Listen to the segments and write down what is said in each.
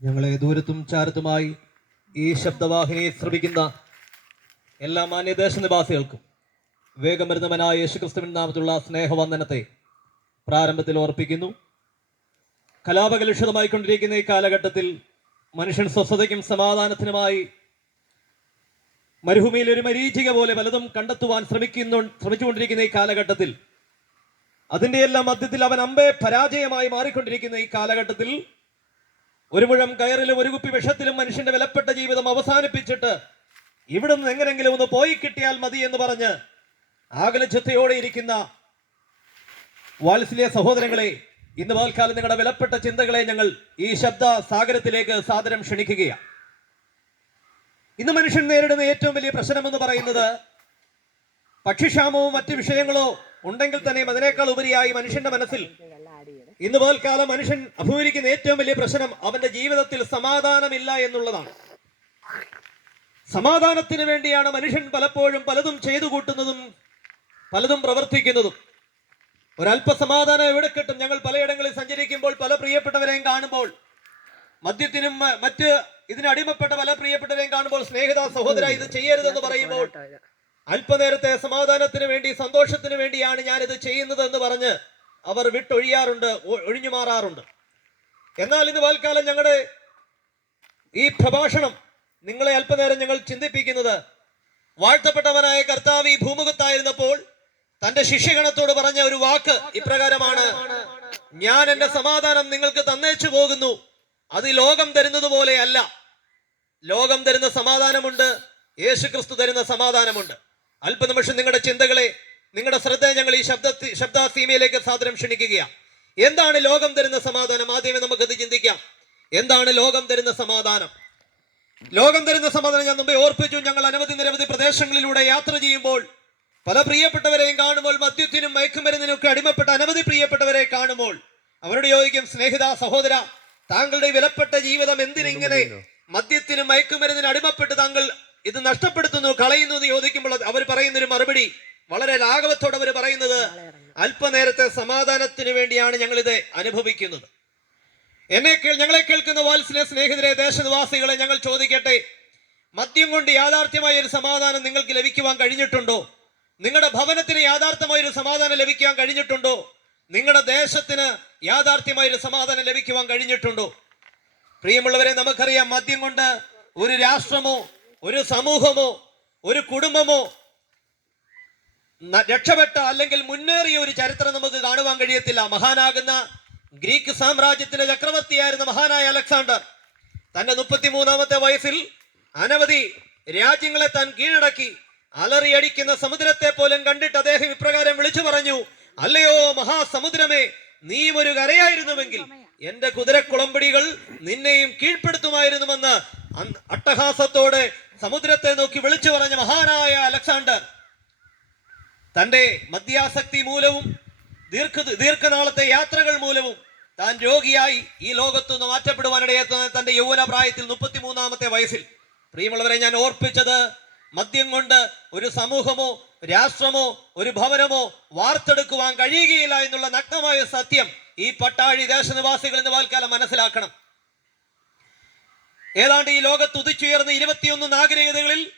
ഞങ്ങളെ ദൂരത്തും ചാരത്തുമായി ഈ ശബ്ദവാഹിനിയെ ശ്രമിക്കുന്ന എല്ലാ മാന്യദേശ നിവാസികൾക്കും വേഗം വരുന്നവനായ യേശുക്രിസ്തുവിൻ നാമത്തിലുള്ള സ്നേഹവന്ദനത്തെ പ്രാരംഭത്തിൽ ഓർപ്പിക്കുന്നു. കലാപകലുഷിതമായിക്കൊണ്ടിരിക്കുന്ന ഈ കാലഘട്ടത്തിൽ മനുഷ്യൻ സ്വസ്ഥതയ്ക്കും സമാധാനത്തിനുമായി മരുഭൂമിയിൽ ഒരു മരീചിക പോലെ പലതും കണ്ടെത്തുവാൻ ശ്രമിക്കുന്നു ശ്രമിച്ചുകൊണ്ടിരിക്കുന്ന ഈ കാലഘട്ടത്തിൽ അതിന്റെ എല്ലാം മധ്യത്തിൽ അവൻ അമ്പേ പരാജയമായി മാറിക്കൊണ്ടിരിക്കുന്ന ഈ കാലഘട്ടത്തിൽ ഒരു മുഴം കയറിലും ഒരു കുപ്പി വിഷത്തിലും മനുഷ്യന്റെ വിലപ്പെട്ട ജീവിതം അവസാനിപ്പിച്ചിട്ട് ഇവിടുന്ന് എങ്ങനെങ്കിലും ഒന്ന് പോയി കിട്ടിയാൽ മതി എന്ന് പറഞ്ഞ് ആകലചിത്തയോടെ ഇരിക്കുന്ന വാത്സല്യ സഹോദരങ്ങളെ ഇന്ന് പകൽക്കാലം നിങ്ങളുടെ വിലപ്പെട്ട ചിന്തകളെ ഞങ്ങൾ ഈ ശബ്ദ സാഗരത്തിലേക്ക് സാദരം ക്ഷണിക്കുകയാണ്. ഇന്ന് മനുഷ്യൻ നേരിടുന്ന ഏറ്റവും വലിയ പ്രശ്നം എന്ന് പറയുന്നത് പക്ഷിക്ഷാമവും മറ്റ് വിഷയങ്ങളോ ഉണ്ടെങ്കിൽ തന്നെയും അതിനേക്കാൾ ഉപരിയായി മനുഷ്യന്റെ മനസ്സിൽ ഇന്ന് പോൽക്കാലം മനുഷ്യൻ അഭിമുഖിക്കുന്ന ഏറ്റവും വലിയ പ്രശ്നം അവന്റെ ജീവിതത്തിൽ സമാധാനമില്ല എന്നുള്ളതാണ്. സമാധാനത്തിന് വേണ്ടിയാണ് മനുഷ്യൻ പലപ്പോഴും പലതും ചെയ്തു കൂട്ടുന്നതും പലതും പ്രവർത്തിക്കുന്നതും. ഒരല്പ സമാധാനം എവിടെ കിട്ടും? ഞങ്ങൾ പലയിടങ്ങളിൽ സഞ്ചരിക്കുമ്പോൾ പല പ്രിയപ്പെട്ടവരെയും കാണുമ്പോൾ മദ്യത്തിനും മറ്റ് ഇതിന് അടിമപ്പെട്ട പല പ്രിയപ്പെട്ടവരെയും കാണുമ്പോൾ സ്നേഹിത സഹോദര ഇത് ചെയ്യരുതെന്ന് പറയുമ്പോൾ അല്പനേരത്തെ സമാധാനത്തിന് വേണ്ടി സന്തോഷത്തിന് വേണ്ടിയാണ് ഞാനിത് ചെയ്യുന്നത് എന്ന് പറഞ്ഞ് അവർ വിട്ടൊഴിയാറുണ്ട് ഒഴിഞ്ഞു മാറാറുണ്ട്. എന്നാൽ ഇന്ന് വാൽക്കാലം ഞങ്ങളുടെ ഈ പ്രഭാഷണം നിങ്ങളെ അല്പനേരം ഞങ്ങൾ ചിന്തിപ്പിക്കുന്നത് വാഴ്ത്തപ്പെട്ടവനായ കർത്താവ് ഈ ഭൂമുഖത്തായിരുന്നപ്പോൾ തന്റെ ശിഷ്യഗണത്തോട് പറഞ്ഞ ഒരു വാക്ക് ഇപ്രകാരമാണ് ഞാൻ എന്റെ സമാധാനം നിങ്ങൾക്ക് തന്നേച്ചു പോകുന്നു. അത് ലോകം തരുന്നത് പോലെയല്ല ലോകം തരുന്ന സമാധാനമുണ്ട് യേശുക്രിസ്തു തരുന്ന സമാധാനമുണ്ട്. അല്പനിമിഷം നിങ്ങളുടെ ചിന്തകളെ നിങ്ങളുടെ ശ്രദ്ധ ഞങ്ങൾ ഈ ശബ്ദ ശബ്ദാസീമയിലേക്ക് സാധനം ക്ഷണിക്കുകയാണ്. എന്താണ് ലോകം തരുന്ന സമാധാനം? ആദ്യമേ നമുക്കത് ചിന്തിക്കാം. എന്താണ് ലോകം തരുന്ന സമാധാനം? ലോകം തരുന്ന സമാധാനം ഞാൻ മുമ്പേ ഓർപ്പിച്ചു. ഞങ്ങൾ അനവധി നിരവധി പ്രദേശങ്ങളിലൂടെ യാത്ര ചെയ്യുമ്പോൾ പല പ്രിയപ്പെട്ടവരെയും കാണുമ്പോൾ മദ്യത്തിനും മയക്കുമരുന്നിനും ഒക്കെ അടിമപ്പെട്ട അനവധി പ്രിയപ്പെട്ടവരെ കാണുമ്പോൾ അവരുടെ യോഗിക്കും സ്നേഹിത സഹോദര താങ്കളുടെ വിലപ്പെട്ട ജീവിതം എന്തിനിങ്ങനെ മദ്യത്തിനും മയക്കുമരുന്നിനും അടിമപ്പെട്ട് താങ്കൾ ഇത് നഷ്ടപ്പെടുത്തുന്നു കളയുന്നു എന്ന് ചോദിക്കുമ്പോൾ അവർ പറയുന്ന ഒരു മറുപടി. വളരെ ലാഘവത്തോടെ അവർ പറയുന്നത് അല്പനേരത്തെ സമാധാനത്തിന് വേണ്ടിയാണ് ഞങ്ങൾ ഇത് അനുഭവിക്കുന്നത്. എന്നെ ഞങ്ങളെ കേൾക്കുന്ന വാത്സല്യ സ്നേഹിതരെ ദേശനിവാസികളെ ഞങ്ങൾ ചോദിക്കട്ടെ മദ്യം കൊണ്ട് യാഥാർത്ഥ്യമായ ഒരു സമാധാനം നിങ്ങൾക്ക് ലഭിക്കുവാൻ കഴിഞ്ഞിട്ടുണ്ടോ? നിങ്ങളുടെ ഭവനത്തിന് യാഥാർത്ഥ്യമായ ഒരു സമാധാനം ലഭിക്കാൻ കഴിഞ്ഞിട്ടുണ്ടോ? നിങ്ങളുടെ ദേശത്തിന് യാഥാർത്ഥ്യമായ ഒരു സമാധാനം ലഭിക്കുവാൻ കഴിഞ്ഞിട്ടുണ്ടോ? പ്രിയമുള്ളവരെ നമുക്കറിയാം മദ്യം കൊണ്ട് ഒരു രാഷ്ട്രമോ ഒരു സമൂഹമോ ഒരു കുടുംബമോ രക്ഷപ്പെട്ട അല്ലെങ്കിൽ മുന്നേറിയ ഒരു ചരിത്രം നമുക്ക് കാണുവാൻ കഴിയത്തില്ല. മഹാനാകുന്ന ഗ്രീക്ക് സാമ്രാജ്യത്തിലെ ചക്രവർത്തിയായിരുന്ന മഹാനായ അലക്സാണ്ടർ തന്റെ മുപ്പത്തിമൂന്നാമത്തെ വയസ്സിൽ അനവധി രാജ്യങ്ങളെ താൻ കീഴടക്കി അലറിയടിക്കുന്ന സമുദ്രത്തെ പോലും കണ്ടിട്ട് അദ്ദേഹം ഇപ്രകാരം വിളിച്ചു പറഞ്ഞു അല്ലയോ മഹാസമുദ്രമേ നീ ഒരു കരയായിരുന്നുവെങ്കിൽ എന്റെ കുതിരക്കുളമ്പടികൾ നിന്നെയും കീഴ്പ്പെടുത്തുമായിരുന്നുവെന്ന് അട്ടഹാസത്തോടെ സമുദ്രത്തെ നോക്കി വിളിച്ചു പറഞ്ഞ മഹാനായ അലക്സാണ്ടർ തന്റെ മദ്യാസക്തി മൂലവും ദീർഘ ദീർഘനാളത്തെ യാത്രകൾ മൂലവും താൻ രോഗിയായി ഈ ലോകത്തു നിന്ന് മാറ്റപ്പെടുവാനിടയെത്തുന്ന തന്റെ യൗവന പ്രായത്തിൽ മുപ്പത്തിമൂന്നാമത്തെ വയസ്സിൽ. പ്രിയമുള്ളവരെ ഞാൻ ഓർപ്പിച്ചത് മദ്യം കൊണ്ട് ഒരു സമൂഹമോ രാഷ്ട്രമോ ഒരു ഭവനമോ വാർത്തെടുക്കുവാൻ കഴിയുകയില്ല എന്നുള്ള നഗ്നമായ സത്യം ഈ പട്ടാഴി ദേശനിവാസികൾ ഇന്ന് വാൽക്കാലം മനസ്സിലാക്കണം. ഏതാണ്ട് ഈ ലോകത്ത് ഉദിച്ചുയർന്ന ഇരുപത്തിയൊന്ന് നാഗരികതകളിൽ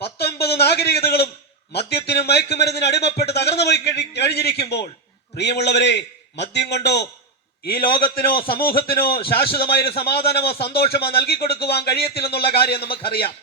പത്തൊൻപത് നാഗരികതകളും മദ്യത്തിനും മയക്കുമരുന്നിനും അടിമപ്പെട്ട് തകർന്നു പോയി കഴി- കഴിഞ്ഞിരിക്കുമ്പോൾ പ്രിയമുള്ളവരെ മദ്യം കൊണ്ടോ ഈ ലോകത്തിനോ സമൂഹത്തിനോ ശാശ്വതമായ ഒരു സമാധാനമോ സന്തോഷമോ നൽകി കൊടുക്കുവാൻ കഴിയത്തില്ലെന്നുള്ള കാര്യം നമുക്കറിയാം.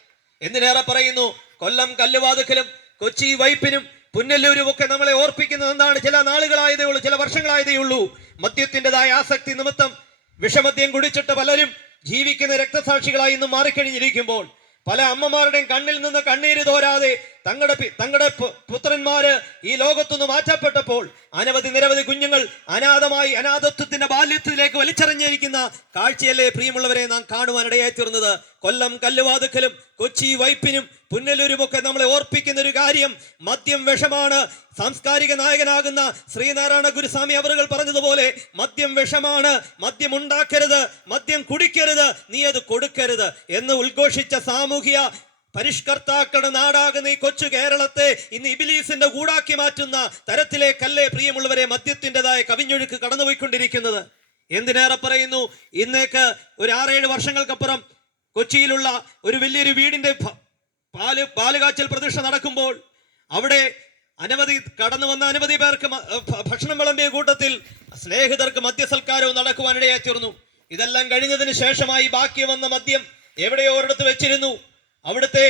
എന്തിനേറെ പറയുന്നു? കൊല്ലം കല്ലുവാതുക്കലും കൊച്ചി വൈപ്പിനും പുന്നല്ലൂരും ഒക്കെ നമ്മളെ ഓർപ്പിക്കുന്നത് എന്താണ്? ചില നാളുകളായതേ ഉള്ളൂ ചില വർഷങ്ങളായതേ ഉള്ളൂ. മദ്യത്തിന്റെതായ ആസക്തി നിമിത്തം വിഷമദ്യം കുടിച്ചിട്ട് പലരും ജീവിക്കുന്ന രക്തസാക്ഷികളായി ഇന്ന് മാറിക്കഴിഞ്ഞിരിക്കുമ്പോൾ പല അമ്മമാരുടെയും കണ്ണിൽ നിന്ന് കണ്ണീര് തോരാതെ തങ്ങളുടെ തങ്ങളുടെ പുത്രന്മാര് ഈ ലോകത്തുനിന്ന് മാറ്റപ്പെട്ടപ്പോൾ അനവധി നിരവധി കുഞ്ഞുങ്ങൾ അനാഥമായി അനാഥത്വത്തിന്റെ ബാല്യത്തിലേക്ക് വലിച്ചെറിഞ്ഞിരിക്കുന്ന കാഴ്ചയല്ലേ പ്രിയമുള്ളവരെ നാം കാണുവാനിടയായി തീർന്നത്. കൊല്ലം കല്ലുവാതുക്കലും കൊച്ചി വൈപ്പിനും പുന്നലൂരുമൊക്കെ നമ്മളെ ഓർപ്പിക്കുന്ന ഒരു കാര്യം മദ്യം വിഷമാണ്. സാംസ്കാരിക നായകനാകുന്ന ശ്രീനാരായണ ഗുരുസ്വാമി അവറുകൾ പറഞ്ഞതുപോലെ മദ്യം വിഷമാണ്. മദ്യം ഉണ്ടാക്കരുത്. മദ്യം കുടിക്കരുത്. നീ അത് കൊടുക്കരുത് എന്ന് ഉദ്ഘോഷിച്ച സാമൂഹിക പരിഷ്കർത്താക്കളുടെ നാടാകുന്ന ഈ കൊച്ചു കേരളത്തെ ഇന്ന് ഇബിലീസിന്റെ കൂടാക്കി മാറ്റുന്ന തരത്തിലേക്കല്ലേ പ്രിയമുള്ളവരെ മദ്യത്തിന്റെതായ കവിഞ്ഞൊഴുക്ക് കടന്നുപോയിക്കൊണ്ടിരിക്കുന്നത്? എന്തിനേറെ പറയുന്നു? ഇന്നേക്ക് ഒരു ആറേഴ് വർഷങ്ങൾക്കപ്പുറം കൊച്ചിയിലുള്ള ഒരു വലിയൊരു വീടിന്റെ പാൽ പാലുകാച്ചൽ പ്രതിഷ്ഠ നടക്കുമ്പോൾ അവിടെ അനവധി കടന്നു വന്ന അനവധി പേർക്ക് ഭക്ഷണം വിളമ്പിയ കൂട്ടത്തിൽ സ്നേഹിതർക്ക് മദ്യസൽക്കാരവും നടക്കുവാനിടയായി തീർന്നു. ഇതെല്ലാം കഴിഞ്ഞതിന് ശേഷമായി ബാക്കി വന്ന മദ്യം എവിടെയോ ഒരിടത്ത് വെച്ചിരുന്നു. അവിടുത്തെ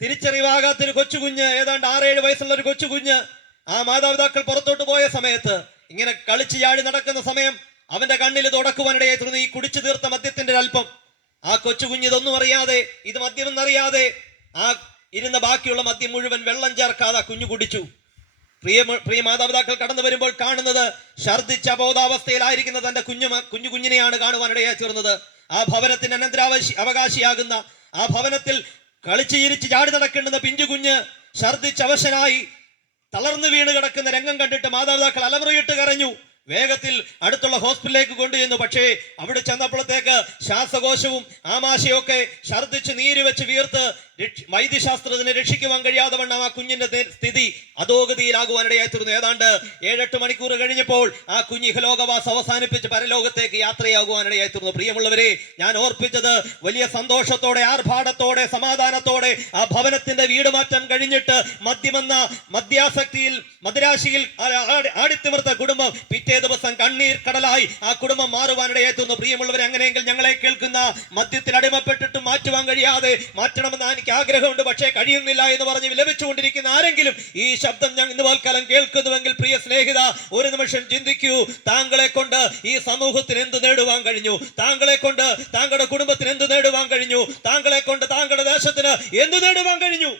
തിരിച്ചറിവാകാത്തൊരു കൊച്ചുകുഞ്ഞ് ഏതാണ്ട് ആറേഴ് വയസ്സുള്ള ഒരു കൊച്ചുകുഞ്ഞ് ആ മാതാപിതാക്കൾ പുറത്തോട്ട് പോയ സമയത്ത് ഇങ്ങനെ കളിച്ച് ചാടി നടക്കുന്ന സമയം അവന്റെ കണ്ണിൽ തുടക്കുവാനിടയായി തീർന്നു. ഈ കുടിച്ചു തീർത്ത മദ്യത്തിന്റെ അല്പം. ആ കൊച്ചുകുഞ്ഞ് ഇതൊന്നും അറിയാതെ ഇത് മദ്യമെന്നറിയാതെ ആ ഇരുന്ന ബാക്കിയുള്ള മദ്യം മുഴുവൻ വെള്ളം ചേർക്കാതെ കുഞ്ഞു കുടിച്ചു. പ്രിയ പ്രിയ മാതാപിതാക്കൾ കടന്നു വരുമ്പോൾ കാണുന്നത് ഛർദിച്ച ബോധാവസ്ഥയിലായിരിക്കുന്ന തന്റെ കുഞ്ഞു കുഞ്ഞു കുഞ്ഞിനെയാണ് കാണുവാനിടയായി തീർന്നത്. ആ ഭവനത്തിന് അനന്തരാവശി അവകാശിയാകുന്ന ആ ഭവനത്തിൽ കളിച്ച് ചിരിച്ച് ചാടി നടക്കേണ്ടുന്ന പിഞ്ചു കുഞ്ഞ് ഛർദിച്ച് അവശനായി തളർന്നു വീണ് കിടക്കുന്ന രംഗം കണ്ടിട്ട് മാതാപിതാക്കൾ അലമുറയിട്ട് കരഞ്ഞു. വേഗത്തിൽ അടുത്തുള്ള ഹോസ്പിറ്റലിലേക്ക് കൊണ്ടുചെന്നു. പക്ഷേ അവിടെ ചെന്നപ്പോഴത്തേക്ക് ശ്വാസകോശവും ആമാശയൊക്കെ ഛർദ്ദിച്ച് നീര് വെച്ച് വീർത്ത് വൈദ്യശാസ്ത്രത്തിന് രക്ഷിക്കുവാൻ കഴിയാതെ വണ്ണം ആ കുഞ്ഞിന്റെ സ്ഥിതി അധോഗതിയിലാകുവാനിടയായിത്തീർന്നു. ഏതാണ്ട് ഏഴെട്ട് മണിക്കൂർ കഴിഞ്ഞപ്പോൾ ആ കുഞ്ഞ് ഇഹലോകവാസം അവസാനിപ്പിച്ച് പരലോകത്തേക്ക് യാത്രയാകുവാനിടയായിത്തീർന്നു. പ്രിയമുള്ളവരെ ഞാൻ ഓർപ്പിച്ചത് വലിയ സന്തോഷത്തോടെ ആർഭാടത്തോടെ സമാധാനത്തോടെ ആ ഭവനത്തിന്റെ വീട് മാറ്റം കഴിഞ്ഞിട്ട് മദ്യമെന്ന മദ്യാസക്തിയിൽ മദ്രാശിയിൽ ആടിത്തിമിർത്ത കുടുംബം പിറ്റേ ദിവസം കണ്ണീർ കടലായി ആ കുടുംബം മാറുവാനിടയായിത്തീർന്നു. പ്രിയമുള്ളവരെ അങ്ങനെയെങ്കിൽ ഞങ്ങളെ കേൾക്കുന്ന മദ്യത്തിൽ അടിമപ്പെട്ടിട്ട് മാറ്റുവാൻ കഴിയാതെ മാറ്റണമെന്ന് എനിക്ക് ആഗ്രഹമുണ്ട് പക്ഷേ കഴിയുന്നില്ല എന്ന് പറഞ്ഞ് വിലപിച്ചുകൊണ്ടിരിക്കുന്ന ആരെങ്കിലും ഈ ശബ്ദം ഞാൻ ഇന്ന് പോൽക്കാലം കേൾക്കുന്നുവെങ്കിൽ പ്രിയ സ്നേഹിത ഒരു നിമിഷം ചിന്തിക്കൂ. താങ്കളെ കൊണ്ട് ഈ സമൂഹത്തിന് എന്ത് നേടുവാൻ കഴിഞ്ഞു? താങ്കളെ കൊണ്ട് താങ്കളുടെ കുടുംബത്തിന് എന്ത് നേടുവാൻ കഴിഞ്ഞു? താങ്കളെ കൊണ്ട് താങ്കളുടെ ദേശത്തിന് എന്ത് നേടുവാൻ കഴിഞ്ഞു?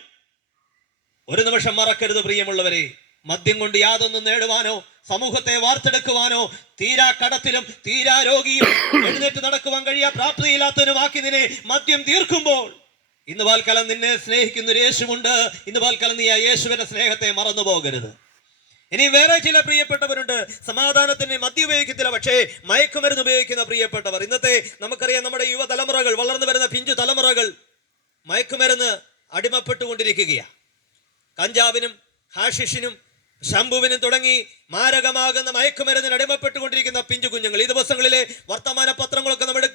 ഒരു നിമിഷം മറക്കരുത് പ്രിയമുള്ളവരെ. മദ്യം കൊണ്ട് യാതൊന്നും നേടുവാനോ സമൂഹത്തെ വാർത്തെടുക്കുവാനോ തീരാ കടത്തിലും തീരാ രോഗിയും എഴുന്നേറ്റ് നടക്കുവാൻ കഴിയാ പ്രാപ്തിയില്ലാത്തവനുമാക്കി നിന്നെ മദ്യം തീർക്കുമ്പോൾ ഇന്ന് പാൽക്കാലം നിന്നെ സ്നേഹിക്കുന്ന ഒരു യേശുവുണ്ട്. ഇന്ന് പാൽക്കാലം നീ ആ യേശുവിന്റെ സ്നേഹത്തെ മറന്നു പോകരുത് ഇനി വേറെ ചില പ്രിയപ്പെട്ടവരുണ്ട്. സമാധാനത്തിന് മദ്യം ഉപയോഗിക്കത്തില്ല പക്ഷേ മയക്കുമരുന്ന് ഉപയോഗിക്കുന്ന പ്രിയപ്പെട്ടവർ. ഇന്നത്തെ നമുക്കറിയാം നമ്മുടെ യുവതലമുറകൾ വളർന്നു വരുന്ന പിഞ്ചു തലമുറകൾ മയക്കുമരുന്ന് അടിമപ്പെട്ടുകൊണ്ടിരിക്കുകയാണ് കഞ്ചാവിനും ഹാഷിഷിനും ശംഭുവിനും തുടങ്ങി മാരകമാകുന്ന മയക്കുമരുന്നിന് അടിമപ്പെട്ടുകൊണ്ടിരിക്കുന്ന പിഞ്ചു കുഞ്ഞുങ്ങൾ. ഈ ദിവസങ്ങളിലെ വർത്തമാന പത്രങ്ങളൊക്കെ നമ്മുടെ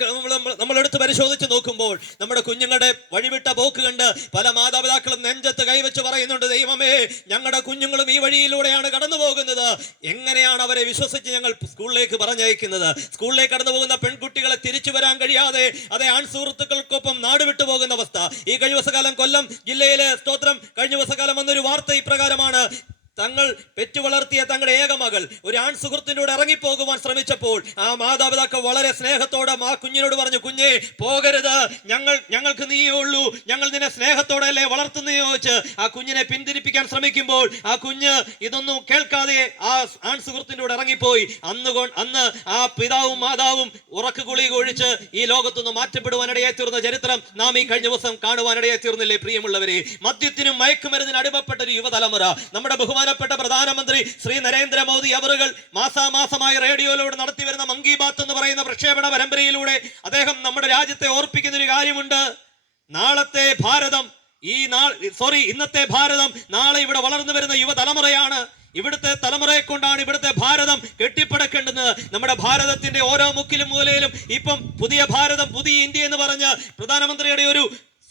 നമ്മൾ- എടുത്ത് പരിശോധിച്ച് നോക്കുമ്പോൾ നമ്മുടെ കുഞ്ഞുങ്ങളുടെ വഴിവിട്ട പോക്ക് കണ്ട് പല മാതാപിതാക്കളും നെഞ്ചത്ത് കൈവച്ച് പറയുന്നുണ്ട് ദൈവമേ ഞങ്ങളുടെ കുഞ്ഞുങ്ങളും ഈ വഴിയിലൂടെയാണ് കടന്നു പോകുന്നത് എങ്ങനെയാണ് അവരെ വിശ്വസിച്ച് ഞങ്ങൾ സ്കൂളിലേക്ക് പറഞ്ഞയക്കുന്നത്? സ്കൂളിലേക്ക് കടന്നു പോകുന്ന പെൺകുട്ടികളെ തിരിച്ചു വരാൻ കഴിയാതെ അതേ ആൺ സുഹൃത്തുക്കൾക്കൊപ്പം നാട് വിട്ടു പോകുന്ന അവസ്ഥ. ഈ കഴിഞ്ഞ ദിവസകാലം കൊല്ലം ജില്ലയിലെ സ്തോത്രം കഴിഞ്ഞ ദിവസകാലം വന്നൊരു വാർത്ത ഇപ്രകാരമാണ്. തങ്ങൾ പെറ്റു വളർത്തിയ തങ്ങളുടെ ഏക മകൾ ഒരു ആൺ സുഹൃത്തിനോട് ഇറങ്ങിപ്പോകുവാൻ ശ്രമിച്ചപ്പോൾ ആ മാതാപിതാക്കൾ വളരെ സ്നേഹത്തോടെ ആ കുഞ്ഞിനോട് പറഞ്ഞു കുഞ്ഞെ പോകരുത്. ഞങ്ങൾ ഞങ്ങൾക്ക് നീയേ ഉള്ളൂ. ഞങ്ങൾ നിന്നെ സ്നേഹത്തോടെ അല്ലേ വളർത്തുന്നേ ചോദിച്ച് ആ കുഞ്ഞിനെ പിന്തിരിപ്പിക്കാൻ ശ്രമിക്കുമ്പോൾ ആ കുഞ്ഞ് ഇതൊന്നും കേൾക്കാതെ ആ ആൺ സുഹൃത്തിനോട് ഇറങ്ങിപ്പോയി. അന്ന് അന്ന് ആ പിതാവും മാതാവും ഉറക്ക് ഗുളിക ഒഴിച്ച് ഈ ലോകത്തുനിന്ന് മാറ്റപ്പെടുവാനിടയായി തീർന്ന ചരിത്രം നാം ഈ കഴിഞ്ഞ ദിവസം കാണുവാനിടയായി തീർന്നില്ലേ പ്രിയമുള്ളവരെ? മദ്യത്തിനും മയക്കുമരുന്നിനും അടിമപ്പെട്ട ഒരു യുവതലമുറ നമ്മുടെ ബഹുമാനപ്പെട്ട പ്രധാനമന്ത്രി ശ്രീ നരേന്ദ്രമോദി അവറുകൾ മാസാമാസമായി റേഡിയോയിലൂടെ നടത്തി വരുന്ന മങ്കി ബാത്ത് എന്ന് പറയുന്ന പ്രക്ഷേപണ പരമ്പരയിലൂടെ അദ്ദേഹം നമ്മുടെ രാജ്യത്തെ ഓർപ്പിക്കുന്ന ഒരു കാര്യമുണ്ട്. നാളത്തെ ഭാരതം ഈ നാൾ സോറി ഇന്നത്തെ ഭാരതം നാളെ ഇവിടെ വളർന്നു വരുന്ന യുവതലമുറയാണ്. ഇവിടുത്തെ തലമുറയെ കൊണ്ടാണ് ഇവിടുത്തെ ഭാരതം കെട്ടിപ്പടക്കേണ്ടത്. നമ്മുടെ ഭാരതത്തിന്റെ ഓരോ മുക്കിലും മൂലയിലും ഇപ്പം പുതിയ ഭാരതം പുതിയ ഇന്ത്യ എന്ന് പറഞ്ഞ് പ്രധാനമന്ത്രിയുടെ ഒരു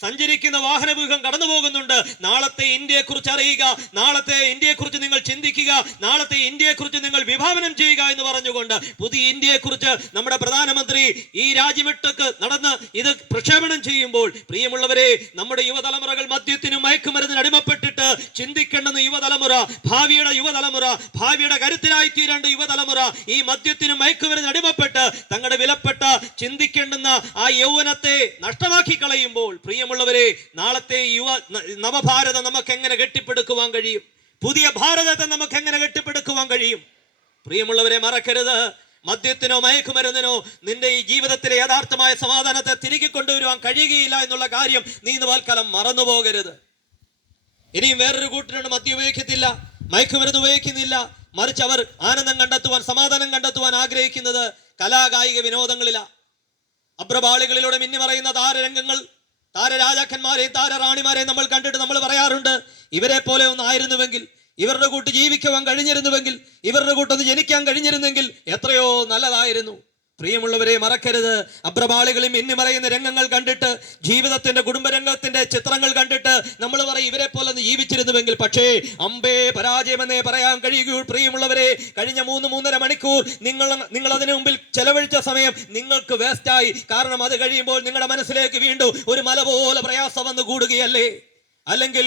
സഞ്ചരിക്കുന്ന വാഹനവ്യൂഹം കടന്നു പോകുന്നുണ്ട് നാളത്തെ ഇന്ത്യയെക്കുറിച്ച് അറിയുക നാളത്തെ ഇന്ത്യയെക്കുറിച്ച് നിങ്ങൾ ചിന്തിക്കുക നാളത്തെ ഇന്ത്യയെക്കുറിച്ച് നിങ്ങൾ വിഭാവനം ചെയ്യുക എന്ന് പറഞ്ഞുകൊണ്ട് പുതിയ ഇന്ത്യയെക്കുറിച്ച് നമ്മുടെ പ്രധാനമന്ത്രി ഈ രാജ്യമിട്ടൊക്കെ നടന്ന് ഇത് പ്രക്ഷേപണം ചെയ്യുമ്പോൾ പ്രിയമുള്ളവരെ നമ്മുടെ യുവതലമുറകൾ മദ്യത്തിനും മയക്കുമരുന്നിന് അടിമപ്പെട്ടിട്ട് ചിന്തിക്കേണ്ടുന്ന യുവതലമുറ ഭാവിയുടെ യുവതലമുറ ഭാവിയുടെ കരുത്തിലായി തീരേണ്ട യുവതലമുറ ഈ മദ്യത്തിനും മയക്കുമരുന്നിന് അടിമപ്പെട്ട് തങ്ങളുടെ വിലപ്പെട്ട ചിന്തിക്കേണ്ടുന്ന ആ യൗവനത്തെ നഷ്ടമാക്കി കളയുമ്പോൾ പ്രിയമുള്ളവരെ നാളത്തെ യുവ നവഭാരതം നമുക്ക് എങ്ങനെ കെട്ടിപ്പടുക്കുവാൻ കഴിയും? പുതിയ ഭാരതത്തെ നമുക്ക് എങ്ങനെ കെട്ടിപ്പടുക്കുവാൻ കഴിയും? പ്രിയമുള്ളവരെ മറക്കരുത്. മദ്യത്തിനോ മയക്കുമരുന്നിനോ നിന്റെ ഈ ജീവിതത്തിലെ യഥാർത്ഥമായ സമാധാനത്തെ തിരികെ കൊണ്ടുവരുവാൻ കഴിയുകയില്ല എന്നുള്ള കാര്യം നീ ഇന്ന് വാൽക്കാലം മറന്നു പോകരുത് ഇനിയും വേറൊരു കൂട്ടിനോട് മദ്യം ഉപയോഗിക്കത്തില്ല മയക്കുമരുന്ന് ഉപയോഗിക്കുന്നില്ല. മറിച്ച് അവർ ആനന്ദം കണ്ടെത്തുവാൻ സമാധാനം കണ്ടെത്തുവാൻ ആഗ്രഹിക്കുന്നത് കലാകായിക വിനോദങ്ങളിലാ. അഭ്രപാളികളിലൂടെ മിന്നി മറയുന്ന താരരംഗങ്ങൾ താരരാജാക്കന്മാരെ താരറാണിമാരെ നമ്മൾ കണ്ടിട്ട് നമ്മൾ പറയാറുണ്ട് ഇവരെ പോലെ ഒന്നായിരുന്നുവെങ്കിൽ ഇവരുടെ കൂട്ട് ജീവിക്കുവാൻ കഴിഞ്ഞിരുന്നുവെങ്കിൽ ഇവരുടെ കൂട്ടൊന്ന് ജനിക്കാൻ കഴിഞ്ഞിരുന്നെങ്കിൽ എത്രയോ നല്ലതായിരുന്നു. പ്രിയമുള്ളവരെ മറക്കരുത്. അബ്രപാളികളിൽ മിന്നിമറയുന്ന രംഗങ്ങൾ കണ്ടിട്ട് ജീവിതത്തിന്റെ കുടുംബരംഗത്തിന്റെ ചിത്രങ്ങൾ കണ്ടിട്ട് നമ്മൾ പറയും ഇവരെ പോലെ ജീവിച്ചിരുന്നുവെങ്കിൽ പക്ഷേ അമ്പേ പരാജയമെന്നേ പറയാൻ കഴിയൂ. പ്രിയമുള്ളവരെ കഴിഞ്ഞ മൂന്ന് മൂന്നര മണിക്കൂർ നിങ്ങൾ നിങ്ങൾ അതിനു മുമ്പിൽ ചെലവഴിച്ച സമയം നിങ്ങൾക്ക് വേസ്റ്റായി കാരണം അത് കഴിയുമ്പോൾ നിങ്ങളുടെ മനസ്സിലേക്ക് വീണ്ടും ഒരു മല പോലെ പ്രയാസം വന്നു കൂടുകയല്ലേ അല്ലെങ്കിൽ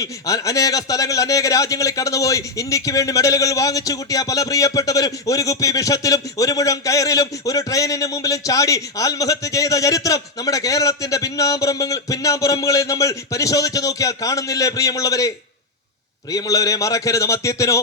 അനേക സ്ഥലങ്ങളിൽ അനേക രാജ്യങ്ങളിൽ കടന്നുപോയി ഇന്ത്യയ്ക്ക് വേണ്ടി മെഡലുകൾ വാങ്ങിച്ചു കൂട്ടിയ പല പ്രിയപ്പെട്ടവരും ഒരു കുപ്പി വിഷത്തിലും ഒരു മുഴം കയറിലും ഒരു ട്രെയിനിന് മുമ്പിലും ചാടി ആത്മഹത്യ ചെയ്ത ചരിത്രം നമ്മുടെ കേരളത്തിന്റെ പിന്നാമ്പുറമ്പുകൾ പിന്നാമ്പുറമ്പുകളിൽ നമ്മൾ പരിശോധിച്ചു നോക്കിയാൽ കാണുന്നില്ലേ പ്രിയമുള്ളവരെ? പ്രിയമുള്ളവരെ മറക്കരുത് മദ്യത്തിനോ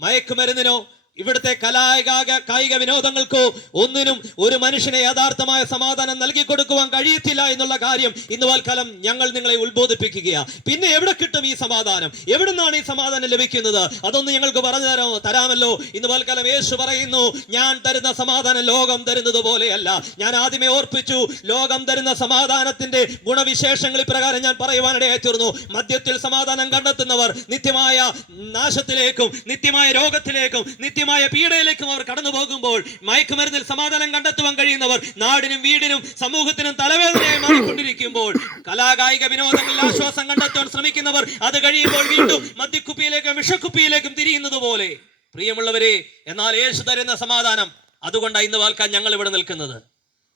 മയക്കുമരുന്നിനോ ഇവിടുത്തെ കലാകായിക കായിക വിനോദങ്ങൾക്കോ ഒന്നിനും ഒരു മനുഷ്യനെ യഥാർത്ഥമായ സമാധാനം നൽകി കൊടുക്കുവാൻ കഴിയത്തില്ല എന്നുള്ള കാര്യം ഇന്ന് വാൽക്കാലം ഞങ്ങൾ നിങ്ങളെ ഉത്ബോധിപ്പിക്കുകയാണ് പിന്നെ എവിടെ കിട്ടും ഈ സമാധാനം? എവിടെ നിന്നാണ് ഈ സമാധാനം ലഭിക്കുന്നത്? അതൊന്നും ഞങ്ങൾക്ക് പറഞ്ഞു തരാമോ? തരാമല്ലോ. ഇന്ന് വാൽക്കാലം യേശു പറയുന്നു ഞാൻ തരുന്ന സമാധാനം ലോകം തരുന്നത് പോലെയല്ല. ഞാൻ ആദ്യമേ ഓർപ്പിച്ചു ലോകം തരുന്ന സമാധാനത്തിന്റെ ഗുണവിശേഷങ്ങൾ ഇപ്രകാരം ഞാൻ പറയുവാനിടയായി തീർന്നു. മദ്യത്തിൽ സമാധാനം കണ്ടെത്തുന്നവർ നിത്യമായ നാശത്തിലേക്കും നിത്യമായ രോഗത്തിലേക്കും നിത്യമായ പീഡയിലേക്കും അവർ കടന്നു പോകുമ്പോൾ മയക്കുമരുന്നിൽ സമാധാനം കണ്ടെത്തുവാൻ കഴിയുന്നവർ നാടിനും വീടിനും സമൂഹത്തിനും തലവേദനയായി മാറിക്കൊണ്ടിരിക്കുമ്പോൾ കലാകായിക വിനോദങ്ങളിൽ ആശ്വാസം കണ്ടെത്താൻ ശ്രമിക്കുന്നവർ അത് കഴിയുമ്പോൾ വീണ്ടും മദ്യക്കുപ്പിയിലേക്കും വിഷക്കുപ്പിയിലേക്കും തിരിയുന്നത് പോലെ. പ്രിയമുള്ളവരെ എന്നാൽ യേശു തരുന്ന സമാധാനം അതുകൊണ്ടാണ് ഇന്ന് വാൽക്കാൻ ഞങ്ങൾ ഇവിടെ നിൽക്കുന്നത്.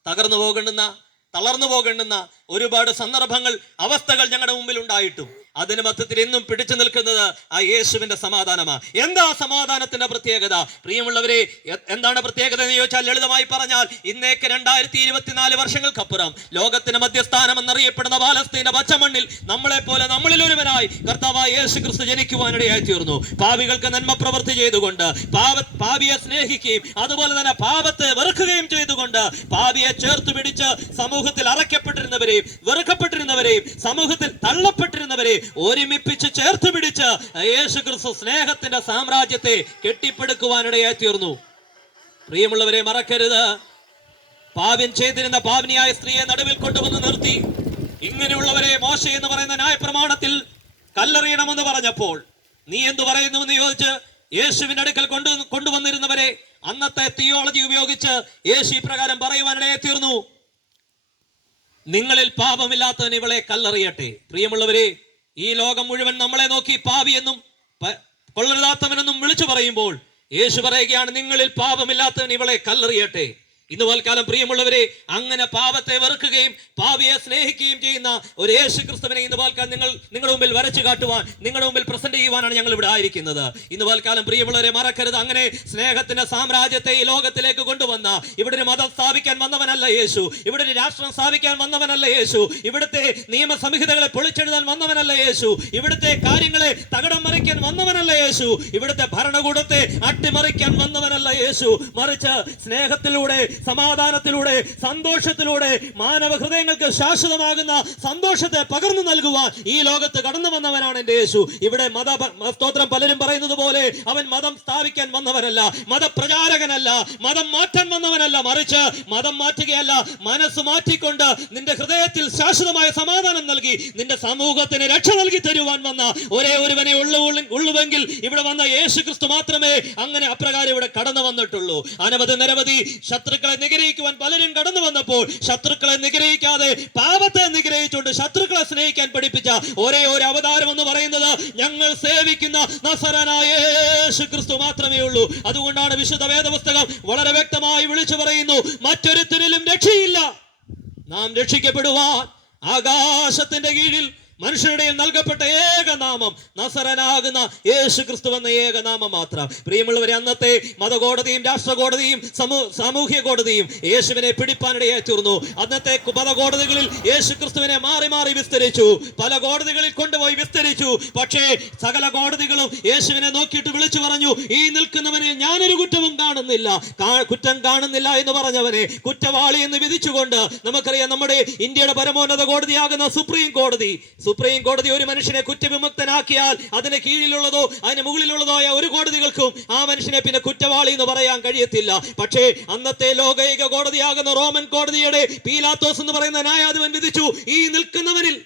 തകർന്നു പോകേണ്ടുന്ന തളർന്നു പോകേണ്ടുന്ന ഒരുപാട് സന്ദർഭങ്ങൾ അവസ്ഥകൾ ഞങ്ങളുടെ മുമ്പിൽ ഉണ്ടായിട്ടും. അതിന് മധ്യത്തിൽ എന്നും പിടിച്ചു നിൽക്കുന്നത് ആ യേശുവിന്റെ സമാധാനമാണ് എന്താ സമാധാനത്തിന്റെ പ്രത്യേകത? പ്രിയമുള്ളവരെ എന്താണ് പ്രത്യേകത എന്ന് ചോദിച്ചാൽ ലളിതമായി പറഞ്ഞാൽ ഇന്നേക്ക് രണ്ടായിരത്തി ഇരുപത്തിനാല് വർഷങ്ങൾക്കപ്പുറം ലോകത്തിന് മധ്യസ്ഥാനം എന്നറിയപ്പെടുന്ന പാലസ്തീന്റെ പച്ചമണ്ണിൽ നമ്മളെ പോലെ നമ്മളിൽ ഒരുവനായി കർത്താവായ യേശു ക്രിസ്തു ജനിക്കുവാനിടയായി തീർന്നു. പാപികൾക്ക് നന്മ പ്രവൃത്തി ചെയ്തുകൊണ്ട് പാപ പാപിയെ സ്നേഹിക്കുകയും അതുപോലെ തന്നെ പാപത്തെ വെറുക്കുകയും ചെയ്തുകൊണ്ട് പാപിയെ ചേർത്ത് പിടിച്ച് സമൂഹത്തിൽ അറയ്ക്കപ്പെട്ടിരുന്നവരെയും വെറുക്കപ്പെട്ടിരുന്നവരെയും സമൂഹത്തിൽ തള്ളപ്പെട്ടിരുന്നവരെയും ഒരുമിപ്പിച്ച് ചേർത്ത് പിടിച്ച് യേശു ക്രിസ്തു സ്നേഹത്തിന്റെ സാമ്രാജ്യത്തെ കെട്ടിപ്പടുക്കുവാനിടയായി തീർന്നു പ്രിയമുള്ളവരെ മറക്കരുത്. പാവ്യം ചെയ്തിരുന്ന പാവനിയായ സ്ത്രീയെ നടുവിൽ കൊണ്ടുവന്ന് നിർത്തി. ഇങ്ങനെയുള്ളവരെ മോശ എന്ന് പറയുന്ന ന്യായപ്രമാണത്തിൽ കല്ലെറിയണമെന്ന് പറഞ്ഞപ്പോൾ നീ എന്തു പറയുന്നുവെന്ന് ചോദിച്ച് യേശുവിന്റെ അടുക്കൽ കൊണ്ടു കൊണ്ടുവന്നിരുന്നവരെ അന്നത്തെ തിയോളജി ഉപയോഗിച്ച് യേശു ഇപ്രകാരം പറയുവാനിടയെ തീർന്നു നിങ്ങളിൽ പാപമില്ലാത്തവൻ ഇവളെ കല്ലെറിയട്ടെ. പ്രിയമുള്ളവരെ ഈ ലോകം മുഴുവൻ നമ്മളെ നോക്കി പാവി എന്നും കൊള്ളരുതാത്തവനെന്നും വിളിച്ചു പറയുമ്പോൾ യേശു പറയുകയാണ് നിങ്ങളിൽ പാപമില്ലാത്തവൻ ഇവളെ കല്ലെറിയട്ടെ. ഇന്ന് വൽക്കാലം പ്രിയമുള്ളവരെ അങ്ങനെ പാപത്തെ വെറുക്കുകയും പാവിയെ സ്നേഹിക്കുകയും ചെയ്യുന്ന ഒരു യേശു ക്രിസ്തുവിനെ ഇന്ന് വാൽക്കാലം നിങ്ങൾ നിങ്ങളുടെ മുമ്പിൽ വരച്ചു കാട്ടുവാൻ നിങ്ങളുടെ മുമ്പിൽ പ്രസന്റ് ചെയ്യുവാനാണ് ഞങ്ങൾ ഇവിടെ ആയിരിക്കുന്നത്. ഇന്ന് പോൽക്കാലം പ്രിയമുള്ളവരെ മറക്കരുത്. അങ്ങനെ സ്നേഹത്തിന്റെ സാമ്രാജ്യത്തെ ഈ ലോകത്തിലേക്ക് കൊണ്ടുവന്ന ഇവിടെ ഒരു മതം സ്ഥാപിക്കാൻ വന്നവനല്ല യേശു. ഇവിടെ ഒരു രാഷ്ട്രം സ്ഥാപിക്കാൻ വന്നവനല്ല യേശു. ഇവിടുത്തെ നിയമസംഹിതകളെ പൊളിച്ചെഴുതാൻ വന്നവനല്ല യേശു. ഇവിടുത്തെ കാര്യങ്ങളെ തകടം മറിക്കാൻ വന്നവനല്ല യേശു. ഇവിടുത്തെ ഭരണകൂടത്തെ അട്ടിമറിക്കാൻ വന്നവനല്ല യേശു. മറിച്ച് സ്നേഹത്തിലൂടെ സമാധാനത്തിലൂടെ സന്തോഷത്തിലൂടെ മാനവ ഹൃദയങ്ങൾക്ക് ശാശ്വതമാകുന്ന സന്തോഷത്തെ പകർന്നു നൽകുവാൻ ഈ ലോകത്ത് കടന്നു വന്നവനാണ് എന്റെ യേശു. ഇവിടെ മത സ്തോത്രം പലരും പറയുന്നത് പോലെ അവൻ മതം സ്ഥാപിക്കാൻ വന്നവനല്ല മതപ്രചാരകനല്ല മതം മാറ്റാൻ വന്നവനല്ല മറിച്ച് മതം മാറ്റുകയല്ല മനസ്സ് മാറ്റിക്കൊണ്ട് നിന്റെ ഹൃദയത്തിൽ ശാശ്വതമായ സമാധാനം നൽകി നിന്റെ സമൂഹത്തിന് രക്ഷ നൽകി തരുവാൻ വന്ന ഒരേ ഒരുവനെ ഉള്ളു ഉള്ളുവെങ്കിൽ ഇവിടെ വന്ന യേശു ക്രിസ്തു മാത്രമേ അങ്ങനെ അപ്രകാരം ഇവിടെ കടന്നു വന്നിട്ടുള്ളൂ. അനവധി നിരവധി ശത്രുക്കളെ നിഗ്രഹിക്കുവാൻ പലരും കടന്നു വന്നപ്പോൾ ശത്രുക്കളെ നിഗ്രഹിക്കാതെ പാപത്തെ നിഗ്രഹിച്ചുകൊണ്ട് ശത്രുക്കളെ സ്നേഹിക്കാൻ പഠിപ്പിച്ച ഒരേ ഒരു അവതാരം എന്ന് പറയുന്നത് ഞങ്ങൾ സേവിക്കുന്ന നസറനായ ക്രിസ്തു മാത്രമേ ഉള്ളൂ. അതുകൊണ്ടാണ് വിശുദ്ധ വേദപുസ്തകം വളരെ വ്യക്തമായി വിളിച്ചു പറയുന്നു മറ്റൊരുത്തിനും രക്ഷയില്ല. നാം രക്ഷിക്കപ്പെടുവാൻ ആകാശത്തിന്റെ കീഴിൽ മനുഷ്യരുടെ നൽകപ്പെട്ട ഏകനാമം നസരനാകുന്ന യേശു ക്രിസ്തു എന്ന ഏകനാമം മാത്രം. പ്രിയമുള്ളവരെ അന്നത്തെ മതകോടതിയും രാഷ്ട്രകോടതിയും സമൂ സാമൂഹ്യ കോടതിയും യേശുവിനെ പിടിപ്പാനിടയായി തീർന്നു. അന്നത്തെ മതകോടതികളിൽ യേശു ക്രിസ്തുവിനെ മാറി മാറി വിസ്തരിച്ചു. പല കോടതികളിൽ കൊണ്ടുപോയി വിസ്തരിച്ചു. പക്ഷേ സകല കോടതികളും യേശുവിനെ നോക്കിയിട്ട് വിളിച്ചു പറഞ്ഞു ഈ നിൽക്കുന്നവനെ ഞാനൊരു കുറ്റവും കാണുന്നില്ല. കുറ്റം കാണുന്നില്ല എന്ന് പറഞ്ഞവനെ കുറ്റവാളി എന്ന് വിധിച്ചുകൊണ്ട് നമുക്കറിയാം നമ്മുടെ ഇന്ത്യയുടെ പരമോന്നത കോടതിയാകുന്ന സുപ്രീം കോടതി. സുപ്രീം കോടതി ഒരു മനുഷ്യനെ കുറ്റവിമുക്തനാക്കിയാൽ അതിന് കീഴിലുള്ളതോ അതിന് മുകളിലുള്ളതോ ആയ ഒരു കോടതികൾക്കും ആ മനുഷ്യനെ പിന്നെ കുറ്റവാളി എന്ന് പറയാൻ കഴിയത്തില്ല. പക്ഷേ അന്നത്തെ ലോകൈക കോടതിയാകുന്ന റോമൻ കോടതിയുടെ പീലാത്തോസ് എന്ന് പറയുന്ന ന്യായാധിപൻ വിധിച്ചു ഈ നിൽക്കുന്നവനിൽ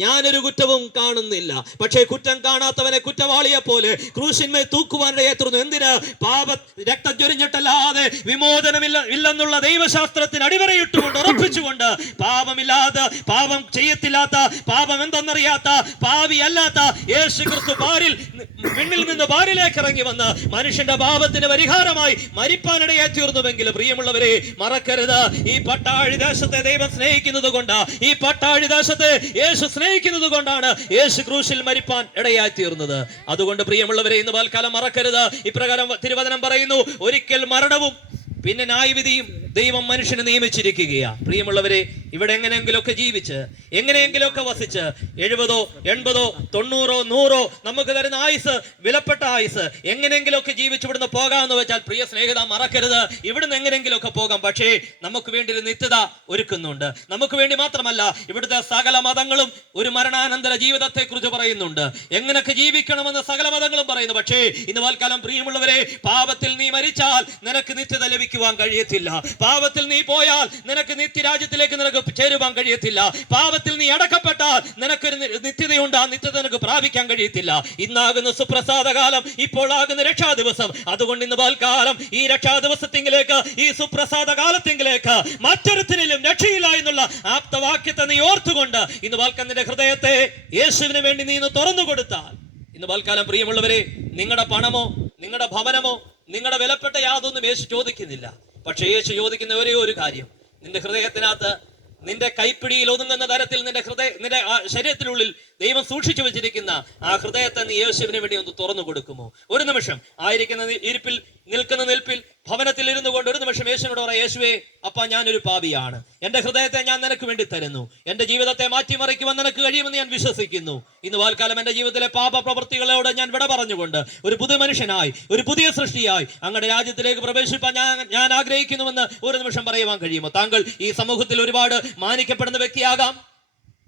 ഞാനൊരു കുറ്റവും കാണുന്നില്ല. പക്ഷേ കുറ്റം കാണാത്തവനെ കുറ്റവാളിയെ പോലെ ക്രൂശിന്മേ തൂക്കുവാനിടയെ ഏറ്റുന്നു. എന്തിന്? പാപ രക്തം ചൊരിഞ്ഞിട്ടല്ലാതെ വിമോചനമില്ല ഇല്ലെന്നുള്ള ദൈവശാസ്ത്രത്തിന് അടിവരയിട്ടുകൊണ്ട് ഉറപ്പിച്ചുകൊണ്ട് പാപമില്ലാതെ പാപം ചെയ്യത്തില്ലാത്ത പാപം എന്തെന്നറിയാത്ത പാവി അല്ലാത്ത യേശു ക്രിസ്തു പാരിൽ വിണ്ണിൽ നിന്ന് പാരിലേക്ക് ഇറങ്ങി വന്ന് മനുഷ്യന്റെ പാപത്തിന് പരിഹാരമായി മരിപ്പാനിടയെ തീർന്നുവെങ്കിൽ പ്രിയമുള്ളവരെ മറക്കരുത്. ഈ പട്ടാഴി ദേശത്തെ ദൈവം സ്നേഹിക്കുന്നത് കൊണ്ട് ഈ പട്ടാഴി ദേശത്തെ യേശു സ്നേഹിക്കുന്നത് കൊണ്ടാണ് യേശു ക്രൂശിൽ മരിപ്പാൻ ഇടയായി തീർന്നത് അതുകൊണ്ട് പ്രിയമുള്ളവരെ ഇന്ന് പാൽക്കാലം മറക്കരുത്. ഇപ്രകാരം തിരുവചനം പറയുന്നു ഒരിക്കൽ മരണവും പിന്നെ ന്യായവിധിയും ദൈവം മനുഷ്യനെ നിയമിച്ചിരിക്കുകയാ. പ്രിയമുള്ളവരെ ഇവിടെ എങ്ങനെയെങ്കിലുമൊക്കെ ജീവിച്ച് എങ്ങനെയെങ്കിലുമൊക്കെ വസിച്ച് എഴുപതോ എൺപതോ തൊണ്ണൂറോ നൂറോ നമുക്ക് തരുന്ന ആയുസ് വിലപ്പെട്ട ആയുസ് എങ്ങനെയെങ്കിലുമൊക്കെ ജീവിച്ച് ഇവിടുന്ന് പോകാമെന്ന് വെച്ചാൽ പ്രിയ സ്നേഹിത മറക്കരുത്. ഇവിടുന്ന് എങ്ങനെയെങ്കിലുമൊക്കെ പോകാം. പക്ഷേ നമുക്ക് വേണ്ടി ഒരു നിത്യത ഒരുക്കുന്നുണ്ട്. നമുക്ക് വേണ്ടി മാത്രമല്ല ഇവിടുത്തെ സകല മതങ്ങളും ഒരു മരണാനന്തര ജീവിതത്തെ കുറിച്ച് പറയുന്നുണ്ട്. എങ്ങനെയൊക്കെ ജീവിക്കണമെന്ന് സകല മതങ്ങളും പറയുന്നു. പക്ഷേ ഇന്ന് വാൽക്കാലം പ്രിയമുള്ളവരെ പാപത്തിൽ നീ മരിച്ചാൽ നിനക്ക് നിത്യത ലഭിക്കുവാൻ കഴിയത്തില്ല. പാപത്തിൽ നീ പോയാൽ നിനക്ക് നിത്യരാജ്യത്തിലേക്ക് നിനക്ക് ചേരുവാൻ കഴിയത്തില്ല. പാപത്തിൽ നീ അടക്കപ്പെട്ടാൽ നിനക്കൊരു നിത്യതയുണ്ട്. ആ നിത്യത നിനക്ക് പ്രാപിക്കാൻ കഴിയത്തില്ല. ഇന്നാകുന്ന സുപ്രസാദ കാലം ഇപ്പോൾ ആകുന്ന രക്ഷാ ദിവസം അതുകൊണ്ട് ഇന്ന് പാൽക്കാലം ഈ രക്ഷാ ദിവസത്തിങ്കിലേക്ക് ഈ സുപ്രസാദ കാലത്തിങ്കിലേക്ക് മറ്റൊരുത്തിനിലും രക്ഷയില്ല എന്നുള്ള ആപ്തവാക്യത്തെ നീ ഓർത്തുകൊണ്ട് ഇന്ന് പാൽക്കാൻ ഹൃദയത്തെ യേശുവിന് വേണ്ടി നീ ഇന്ന് തുറന്നു കൊടുത്താൽ. ഇന്ന് പാൽക്കാലം പ്രിയമുള്ളവരെ നിങ്ങളുടെ പണമോ നിങ്ങളുടെ ഭവനമോ നിങ്ങളുടെ വിലപ്പെട്ട യാതൊന്നും യേശു ചോദിക്കുന്നില്ല. പക്ഷേ യേശു ചോദിക്കുന്ന ഒരേ ഒരു കാര്യം. നിന്റെ ഹൃദയത്തിനകത്ത് നിന്റെ കൈപ്പിടിയിൽ ഒതുങ്ങുന്ന തരത്തിൽ നിന്റെ ഹൃദയ നിന്റെ ശരീരത്തിനുള്ളിൽ ദൈവം സൂക്ഷിച്ചു വെച്ചിരിക്കുന്ന ആ ഹൃദയത്തെ നീ യേശുവിന് വേണ്ടി ഒന്ന് തുറന്നു കൊടുക്കുമോ? ഒരു നിമിഷം. ആയിരിക്കുന്ന ഇരിപ്പിൽ നിൽക്കുന്ന നിൽപ്പിൽ ഭവനത്തിൽ ഇരുന്നു കൊണ്ട് ഒരു നിമിഷം യേശുവിനോട് പറയാം യേശുവേ അപ്പ ഞാനൊരു പാപിയാണ്. എന്റെ ഹൃദയത്തെ ഞാൻ നിനക്ക് വേണ്ടി തരുന്നു. എന്റെ ജീവിതത്തെ മാറ്റിമറിക്കുവാൻ നിനക്ക് കഴിയുമെന്ന് ഞാൻ വിശ്വസിക്കുന്നു. ഇന്ന് വാൽക്കാലം എന്റെ ജീവിതത്തിലെ പാപ പ്രവൃത്തികളോട് ഞാൻ വിട പറഞ്ഞുകൊണ്ട് ഒരു പുതിയ മനുഷ്യനായി ഒരു പുതിയ സൃഷ്ടിയായി അങ്ങയുടെ രാജ്യത്തിലേക്ക് പ്രവേശിപ്പാൻ ഞാൻ ഞാൻ ആഗ്രഹിക്കുന്നുവെന്ന് ഒരു നിമിഷം പറയുവാൻ കഴിയുമോ? താങ്കൾ ഈ സമൂഹത്തിൽ ഒരുപാട് മാനിക്കപ്പെടുന്ന വ്യക്തിയാകാം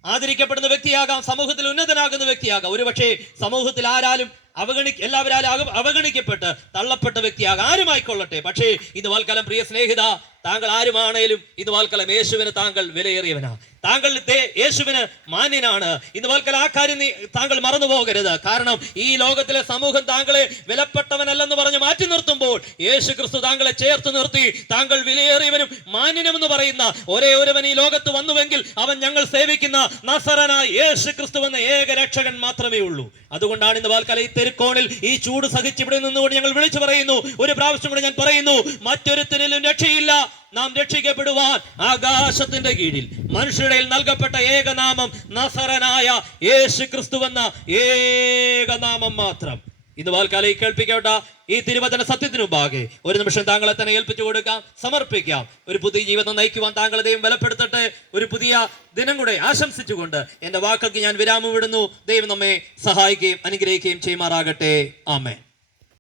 ആദരിക്കപ്പെടുന്ന വ്യക്തിയാകാം സമൂഹത്തിൽ ഉന്നതനാകുന്ന വ്യക്തിയാകാം. ഒരുപക്ഷെ സമൂഹത്തിൽ ആരാലും അവഗണി എല്ലാവരാലും അവഗണിക്കപ്പെട്ട് തള്ളപ്പെട്ട വ്യക്തിയാകും. ആരുമായിക്കൊള്ളട്ടെ? പക്ഷേ ഇന്ന് വാൽക്കാലം പ്രിയ സ്നേഹിത താങ്കൾ ആരുമാണേലും ഇന്ന് വാൽക്കാലം യേശുവിന് താങ്കൾ വിലയേറിയവനാ. താങ്കൾ യേശുവിന് മാന്യനാണ്. ഇന്ന് വാൽക്കാലം ആ കാര്യം താങ്കൾ മറന്നു പോകരുത്. കാരണം ഈ ലോകത്തിലെ സമൂഹം താങ്കളെ വിലപ്പെട്ടവനല്ലെന്ന് പറഞ്ഞ് മാറ്റി നിർത്തുമ്പോൾ യേശു ക്രിസ്തു താങ്കളെ ചേർത്ത് നിർത്തി താങ്കൾ വിലയേറിയവനും മാന്യനുമെന്ന് പറയുന്ന ഒരേ ഒരുവൻ ഈ ലോകത്ത് വന്നുവെങ്കിൽ അവൻ ഞങ്ങൾ സേവിക്കുന്ന നസറനായ യേശു ക്രിസ്തു എന്ന ഏക രക്ഷകൻ മാത്രമേ ഉള്ളൂ. അതുകൊണ്ടാണ് ഇന്ന് വാൽക്കാലം തെരുക്കോണിൽ ഈ ചൂട് സഹിച്ച് ഇവിടെ നിന്നുകൊണ്ട് ഞങ്ങൾ വിളിച്ചു പറയുന്നു. ഒരു പ്രാവശ്യം കൂടെ ഞാൻ പറയുന്നു മറ്റൊരുത്തിനും രക്ഷയില്ല. നാം രക്ഷിക്കപ്പെടുവാൻ ആകാശത്തിന്റെ കീഴിൽ മനുഷ്യരുടെ നൽകപ്പെട്ട ഏകനാമം നസറനായ യേശു ക്രിസ്തു എന്ന ഏകനാമം മാത്രം. ഇന്ന് വാൽക്കാലം ഈ കേൾപ്പിക്കപ്പെട്ട ഈ തിരുവചന സത്യത്തിനു മുമ്പാകെ ഒരു നിമിഷം താങ്കളെ തന്നെ ഏൽപ്പിച്ചു കൊടുക്കാം സമർപ്പിക്കാം. ഒരു പുതിയ ജീവിതം നയിക്കുവാൻ താങ്കളെ ബലപ്പെടുത്തട്ടെ. ഒരു പുതിയ ദിനം കൂടെ ആശംസിച്ചുകൊണ്ട് എന്റെ വാക്കൾക്ക് ഞാൻ വിരാമം വിടുന്നു. ദൈവം നമ്മെ സഹായിക്കുകയും അനുഗ്രഹിക്കുകയും ചെയ്യുമാറാകട്ടെ. ആമേൻ.